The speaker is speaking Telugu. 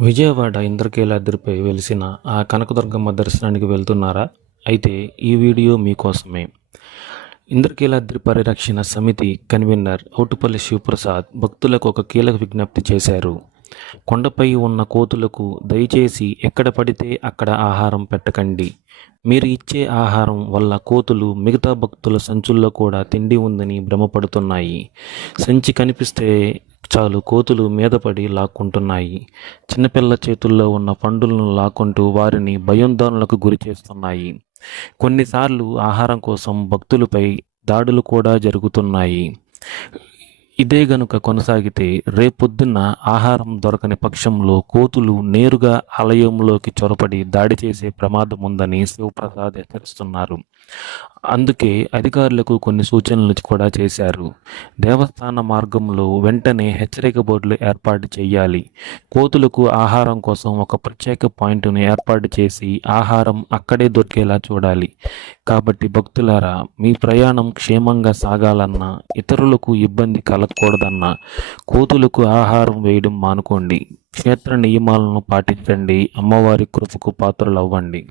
విజయవాడ ఇంద్రకీలాద్రిపై వెలిసిన ఆ కనకదుర్గమ్మ దర్శనానికి వెళ్తున్నారా? అయితే ఈ వీడియో మీకోసమే. ఇంద్రకీలాద్రి పరిరక్షణ సమితి కన్వీనర్ ఔటుపల్లి శివప్రసాద్ భక్తులకు ఒక కీలక విజ్ఞప్తి చేశారు. కొండపై ఉన్న కోతులకు దయచేసి ఎక్కడ పడితే అక్కడ ఆహారం పెట్టకండి. మీరు ఇచ్చే ఆహారం వల్ల కోతులు మిగతా భక్తుల సంచుల్లో కూడా తిండి ఉందని భ్రమపడుతున్నాయి. సంచి కనిపిస్తే చాలు కోతులు మీద పడి లాక్కుంటున్నాయి. చిన్నపిల్ల చేతుల్లో ఉన్న పండులను లాక్కుంటూ వారిని భయాందోళనలకు గురి చేస్తున్నాయి. కొన్నిసార్లు ఆహారం కోసం భక్తులపై దాడులు కూడా జరుగుతున్నాయి. ఇదే గనుక కొనసాగితే రేపొద్దున్న ఆహారం దొరకని పక్షంలో కోతులు నేరుగా ఆలయంలోకి చొరబడి దాడి చేసే ప్రమాదం ఉందని శివప్రసాద్ హెచ్చరిస్తున్నారు. అందుకే అధికారులకు కొన్ని సూచనలు కూడా చేశారు. దేవస్థాన మార్గంలో వెంటనే హెచ్చరిక బోర్డులు ఏర్పాటు చేయాలి. కోతులకు ఆహారం కోసం ఒక ప్రత్యేక పాయింట్ను ఏర్పాటు చేసి ఆహారం అక్కడే దొరికేలా చూడాలి. కాబట్టి భక్తులారా, మీ ప్రయాణం క్షేమంగా సాగాలన్నా, ఇతరులకు ఇబ్బంది కలగకూడదన్నా కోతులకు ఆహారం వేయడం మానుకోండి. క్షేత్ర నియమాలను పాటించండి. అమ్మవారి కృపకు పాత్రలవ్వండి.